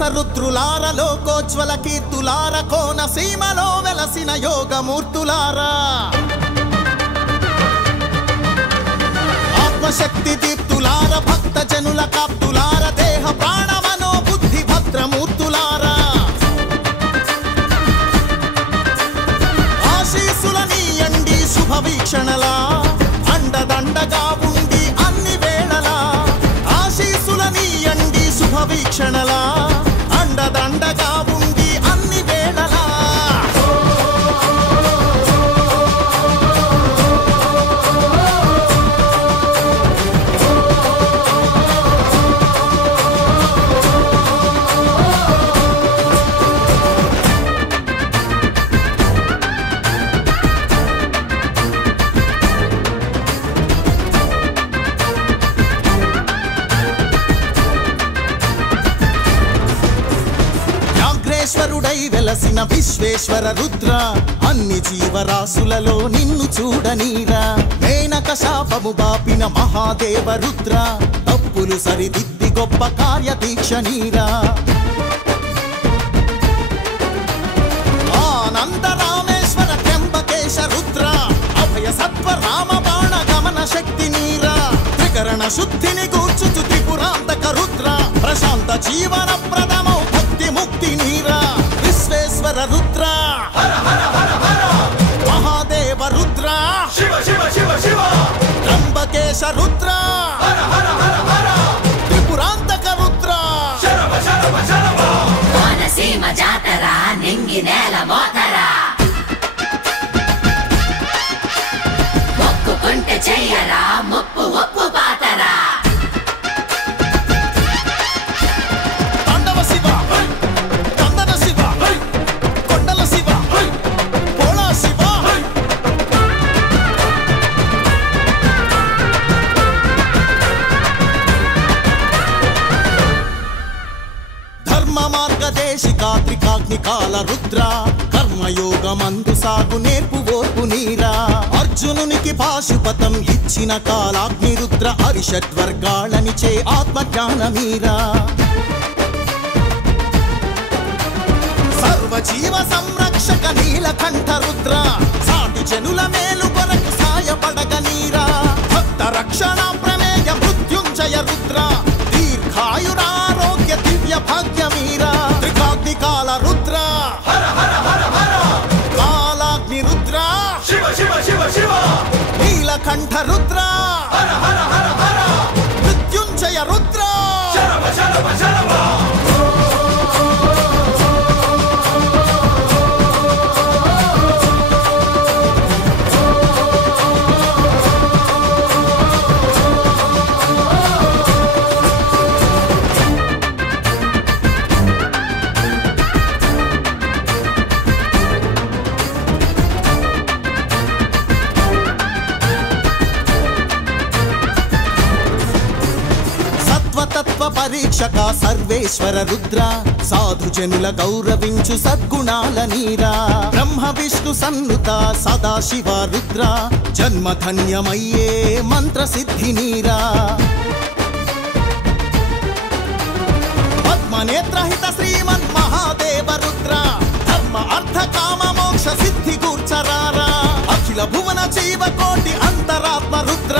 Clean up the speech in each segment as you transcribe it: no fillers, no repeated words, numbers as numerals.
మానస రుద్రులార లోకోజ్వల కీర్తులార కోన సీమలో వెలసిన యోగమూర్తులారా ఆత్మశక్తి దీప్తులార భక్త జనుల కాప్తులార దేహ ప్రాణ మనో బుద్ధి భద్రమూర్తులారా ఆశీసులనీయండి శుభవీక్షణలా అండదండగా ఉండి అన్ని వేళలా ఆశీసులనీయండి శుభవీక్షణలా అండదండగా ఉండి అన్ని వేళలా ఈశ్వరుడై వెలసిన విశ్వేశ్వర రుద్ర అన్ని జీవరాశులలో నిన్ను చూడనీరా మేనక శాపము బాపిన మహాదేవ రుద్ర తప్పులు సరిదిద్ది గొప్ప కార్యదీక్ష నీరా ఆనంద రామేశ్వర త్ర్యంబకేశ రుద్ర అభయ సత్వ రామ బాణ గమన శక్తి నీరా త్రికరణ శుద్ధిని గూర్చుచు త్రిపురాంతక రుద్ర ప్రశాంత జీవన ప్రదమౌ భక్తి ముక్తి నీరా విశ్వేశ్వర రుద్ర హర హర హర హర మహాదేవ రుద్ర శివ శివ శివ శివ త్ర్యంబకేశ రుద్ర హర హర హర హర త్రిపురాంతక రుద్ర శరవ శరవ శరవ కోనసీమ జాతర నింగి నేల మోతర మొక్కుకుంటే చెయ్యరా ముప్పు ఒప్పు పాతరా త్రికాగ్నికాల రుద్ర కర్మయోగమందు సాగు నేర్పు ఓర్పు నీరా అర్జునునికి పాశుపతం ఇచ్చిన కాలాగ్ని రుద్ర అరిషడ్వర్గాళనిచే ఆత్మజ్ఞానమీరా సర్వజీవ సంరక్షక నీలకంఠ రుద్ర సాటి జనుల మేలు కొరకు సాయపడగ నీరా భక్త రక్షణ ప్రమేయ మృత్యుంజయ రుద్ర దీర్ఘాయురారోగ్య దివ్య భాగ్యమీరా త్రికాగ్నికాల రుద్ర హర హర హర హర కాలాగ్ని రుద్ర శివ శివ శివ శివ నీలకంఠ రుద్ర హర హర హర హర మృత్యుంజయ రుద్ర శరవ శరవ శరవ పరీక్షక సర్వేశ్వర రుద్ర సాధు జనుల గౌరవించు సద్గుణాల నీరా బ్రహ్మ విష్ణు సన్నుత సదాశివ రుద్ర జన్మధన్యమయ్యే మంత్ర సిద్ధి నీరా పద్మనేత్రహిత శ్రీమన్ మహాదేవ రుద్ర ధర్మ అర్థ కామ మోక్ష సిద్ధి కూర్చరారా అఖిల భువన జీవకోటి అంతరాత్మ రుద్ర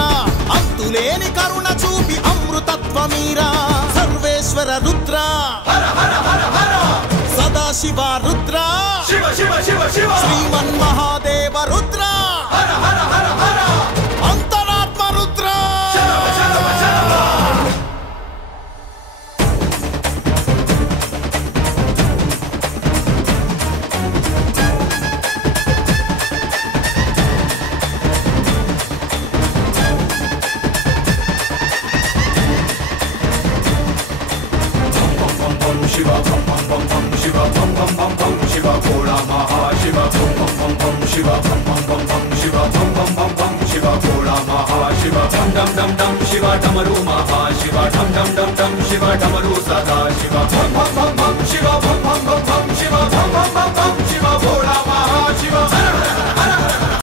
అంతులేని కరుణ చూపి అమృతత్వమీరా సర్వేశ్వర రుద్ర హర హర హర హర సదాశివ రుద్ర శివ శివ శివ శివ శ్రీమన్ మహాదేవ రుద్ర హర హర హర హర అంతరాత్మ Rudra శరవ శరవ శరవ Shiva bum bum bum bum Shiva bum bum bum bum Shiva Bhola Maha Shiva bum bum bum bum Shiva bum bum bum bum Shiva bum bum bum bum Shiva Bhola Maha Shiva dum dum dum dum Shiva Damaru Maha Shiva dum dum dum dum Shiva Damaru Sada Shiva bum bum bum bum Shiva